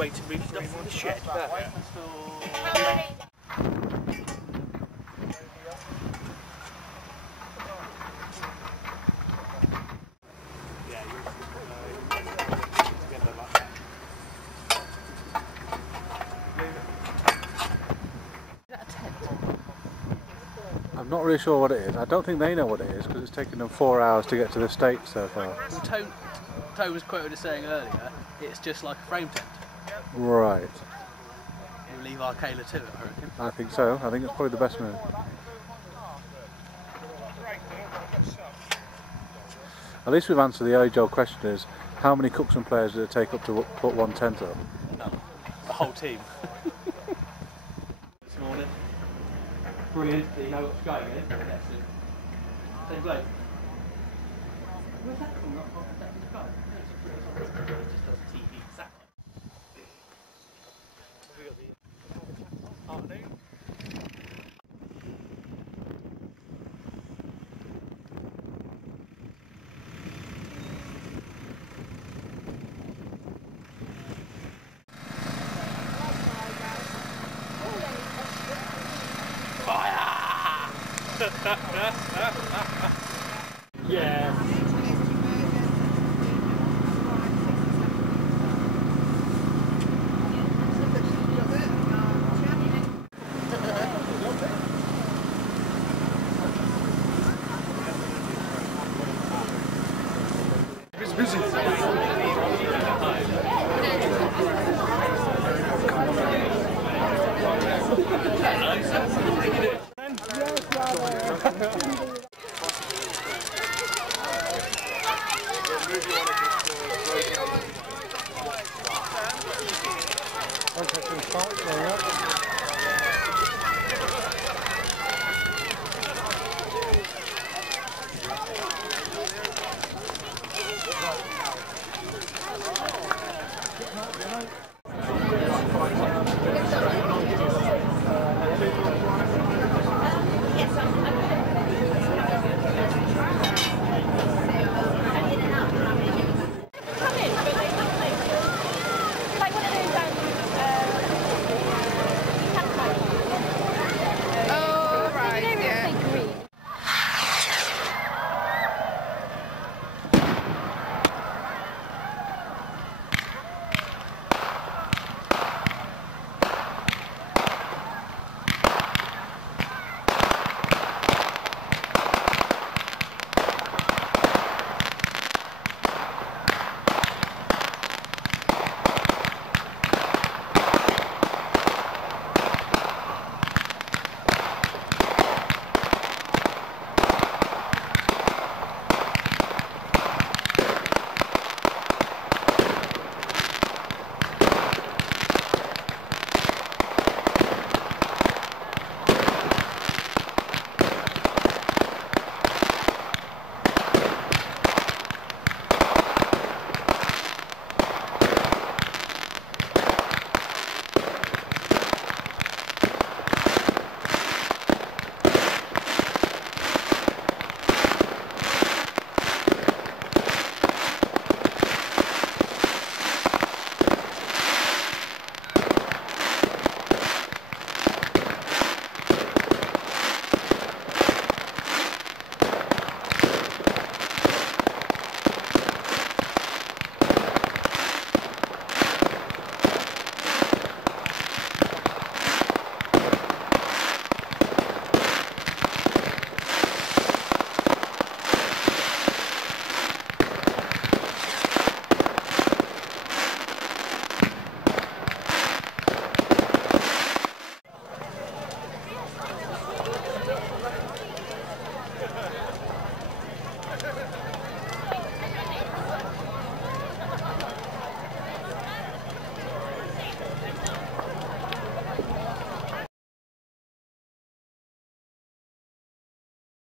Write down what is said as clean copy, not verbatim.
way to move stuff from the shed. I'm not really sure what it is. I don't think they know what it is because it's taken them 4 hours to get to the States so far. Toe was quoted as saying earlier, it's just like a frame tent. Right. We'll leave our Kayla to it, I reckon. I think so. I think it's probably the best move. At least we've answered the age-old question: is how many Cookson players did it take up to put one tent up? No, the whole team. This morning. Brilliant, so you know what's going in. Excellent. Same bloke. Where's that from? Not that in the car. It just does a TV satellite. Have we got the afternoon? Yeah. It's busy.